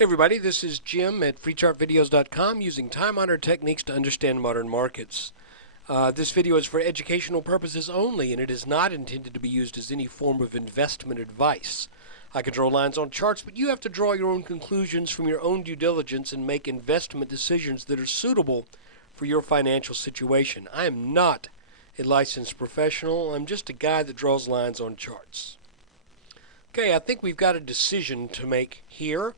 Hey everybody, this is Jim at freechartvideos.com using time-honored techniques to understand modern markets. This video is for educational purposes only, and it is not intended to be used as any form of investment advice. I can draw lines on charts, but you have to draw your own conclusions from your own due diligence and make investment decisions that are suitable for your financial situation. I am not a licensed professional. I'm just a guy that draws lines on charts. Okay, I think we've got a decision to make here.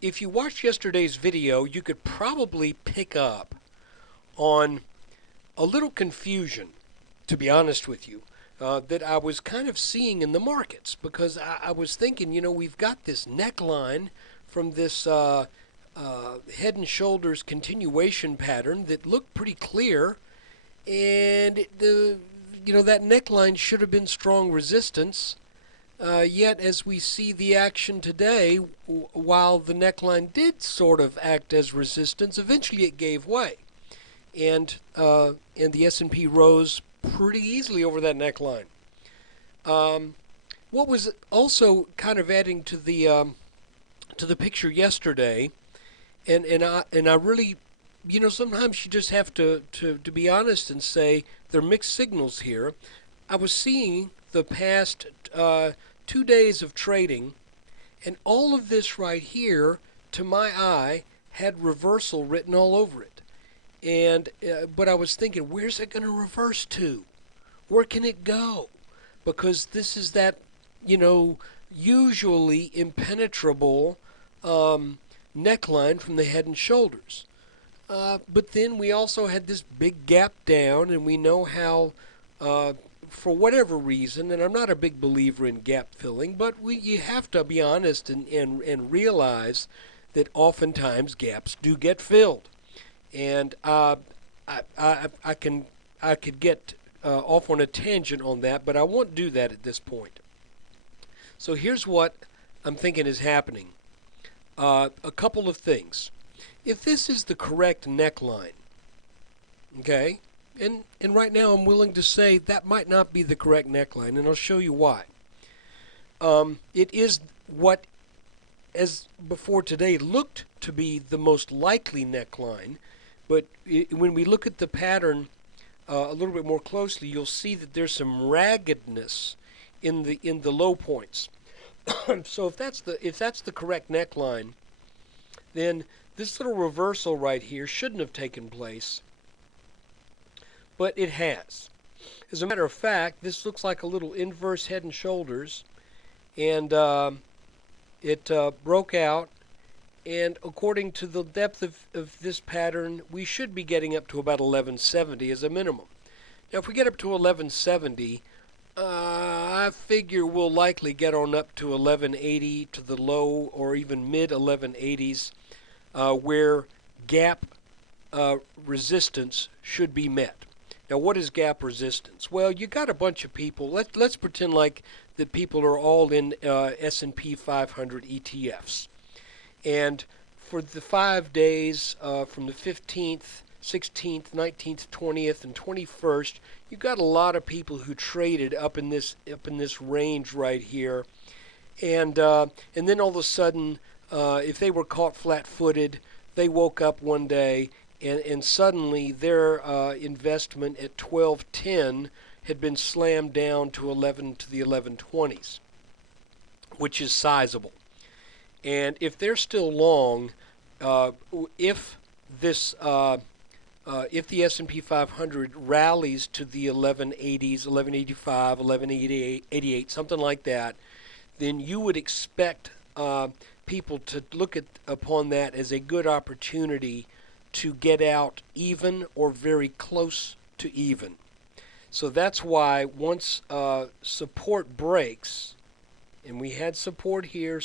If you watched yesterday's video, you could probably pick up on a little confusion, to be honest with you, that I was kind of seeing in the markets, because I was thinking, we've got this neckline from this head and shoulders continuation pattern that looked pretty clear, and that neckline should have been strong resistance. Yet, as we see the action today, while the neckline did sort of act as resistance, eventually it gave way, and the S&P rose pretty easily over that neckline. What was also kind of adding to the picture yesterday, and I really, sometimes you just have to be honest and say there are mixed signals here. I was seeing the past 2 days of trading, and all of this right here, to my eye, had reversal written all over it. And but I was thinking, where's it going to reverse to? Where can it go? Because this is that, usually impenetrable neckline from the head and shoulders. But then we also had this big gap down, and we know how for whatever reason, and I'm not a big believer in gap filling, but you have to be honest and realize that oftentimes gaps do get filled. And I could get off on a tangent on that, but I won't do that at this point. So here's what I'm thinking is happening. A couple of things. If this is the correct neckline, okay, and right now I'm willing to say that might not be the correct neckline, and I'll show you why. It is what, as before today, looked to be the most likely neckline, but when we look at the pattern a little bit more closely, you'll see that there's some raggedness in the low points. So if that's the correct neckline, then this little reversal right here shouldn't have taken place. But it has. As a matter of fact, this looks like a little inverse head and shoulders, and it broke out, and according to the depth of this pattern, we should be getting up to about 1170 as a minimum. Now, if we get up to 1170, I figure we'll likely get on up to 1180 to the low or even mid 1180s, where gap resistance should be met. Now, what is gap resistance? Well, you got a bunch of people. Let's pretend like that people are all in S&P 500 ETFs. And for the 5 days from the 15th, 16th, 19th, 20th, and 21st, you got a lot of people who traded up in this range right here. And then all of a sudden, if they were caught flat-footed, they woke up one day, and suddenly their investment at 1210 had been slammed down to 11 to the 1120s, which is sizable. And if they're still long, if the S&P 500 rallies to the 1180s, 1185, 1188, something like that, then you would expect people to look upon that as a good opportunity to get out even or very close to even. So that's why once support breaks, and we had support here,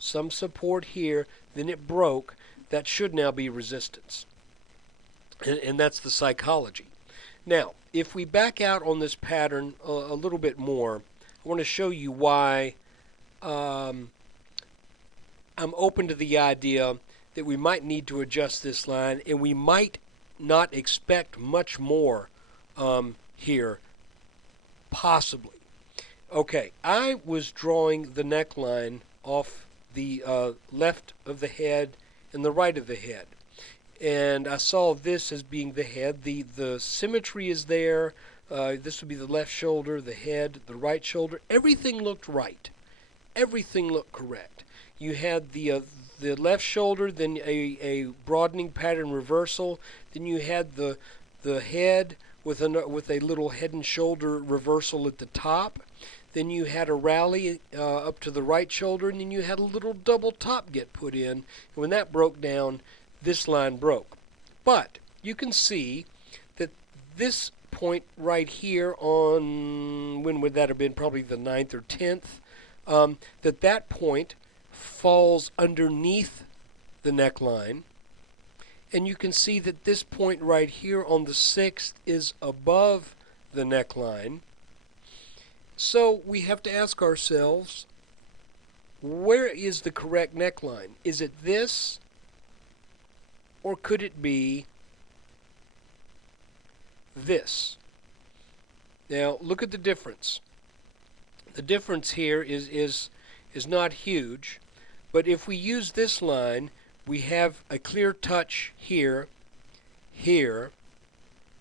some support here, then it broke, that should now be resistance. And that's the psychology. Now, if we back out on this pattern a little bit more, I want to show you why I'm open to the idea that we might need to adjust this line, and we might not expect much more here, possibly. Okay, I was drawing the neckline off the left of the head and the right of the head. And I saw this as being the head. The symmetry is there. This would be the left shoulder, the head, the right shoulder. Everything looked right. Everything looked correct. You had the left shoulder, then a broadening pattern reversal. Then you had the head with a little head and shoulder reversal at the top. Then you had a rally up to the right shoulder, and then you had a little double top get put in. And when that broke down, this line broke. But you can see that this point right here on, when would that have been? Probably the 9th or 10th. That point falls underneath the neckline. And you can see that this point right here on the 6th is above the neckline. So we have to ask ourselves, where is the correct neckline? Is it this, or could it be this? Now look at the difference. The difference here is not huge, but if we use this line, we have a clear touch here, here,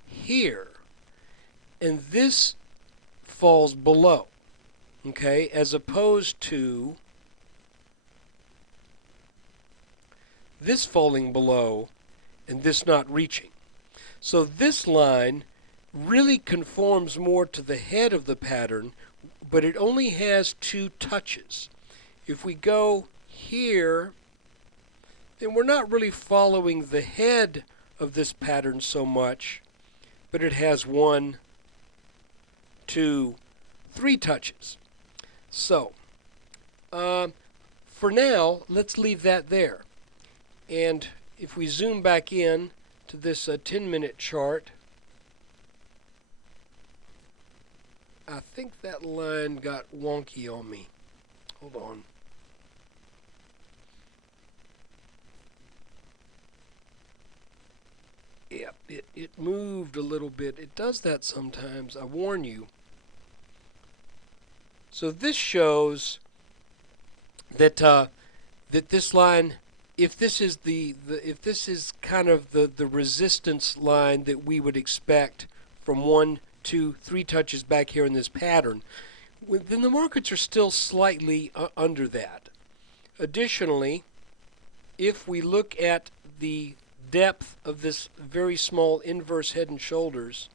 here, and this falls below, okay, as opposed to this falling below and this not reaching. So this line really conforms more to the head of the pattern, but it only has 2 touches. If we go here, then we're not really following the head of this pattern so much, but it has 1, 2, 3 touches. So, for now, let's leave that there. And if we zoom back in to this 10-minute chart, I think that line got wonky on me. Hold on. Yep, it moved a little bit. It does that sometimes, I warn you. So this shows that that this line, if this is if this is kind of the resistance line that we would expect from 1, 2, 3 touches back here in this pattern, then the markets are still slightly under that. Additionally, if we look at the depth of this very small inverse head and shoulders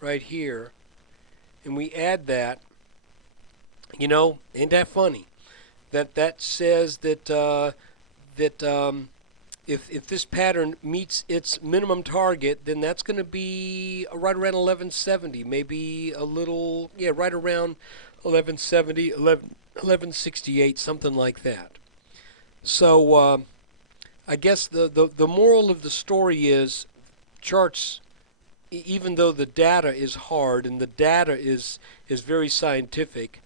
right here, and we add that, you know, ain't that funny? That says that if this pattern meets its minimum target, then that's going to be right around 1170, maybe a little, yeah, right around 1170, 1168, something like that. So I guess the moral of the story is charts, even though the data is hard and the data is very scientific,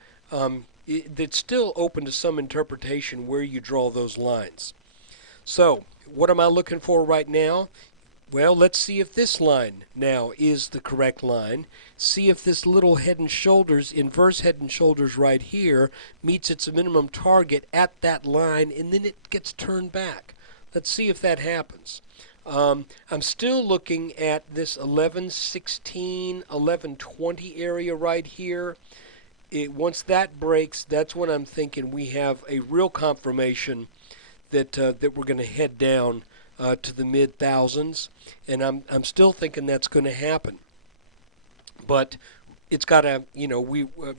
it's still open to some interpretation where you draw those lines. So what am I looking for right now? Well, let's see if this line now is the correct line. See if this little head and shoulders, inverse head and shoulders right here, meets its minimum target at that line, and then it gets turned back. Let's see if that happens. I'm still looking at this 1116, 1120 area right here. Once that breaks, that's when I'm thinking we have a real confirmation that that we're going to head down to the mid thousands, and I'm still thinking that's going to happen. But it's got to, you know,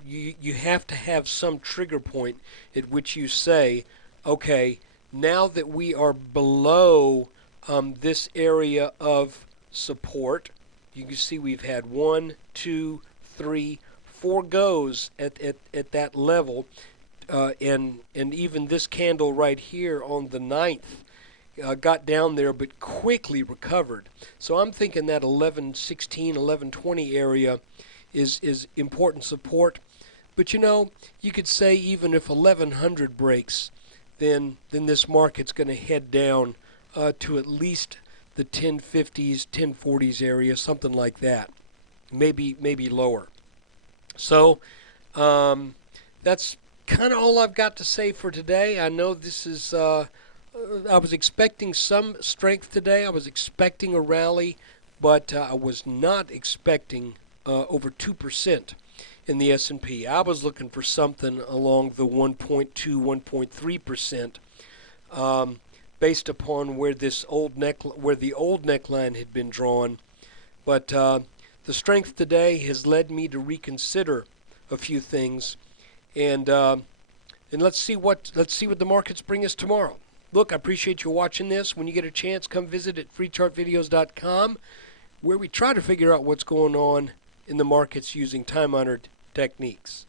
you have to have some trigger point at which you say, okay, now that we are below this area of support, you can see we've had 1, 2, 3, 4 goes at that level, and even this candle right here on the 9th got down there but quickly recovered. So I'm thinking that 1116, 1120 area is important support. But you know, you could say even if 1100 breaks, then this market's going to head down to at least the 1050s, 1040s area, something like that. Maybe lower. So that's kind of all I've got to say for today. I know this is, I was expecting some strength today. I was expecting a rally, but I was not expecting over 2% in the S&P. I was looking for something along the 1.2, 1.3%, based upon where the old neckline had been drawn. But the strength today has led me to reconsider a few things, and let's see what the markets bring us tomorrow. Look, I appreciate you watching this. When you get a chance, come visit at freechartvideos.com, where we try to figure out what's going on in the markets using time-honored techniques.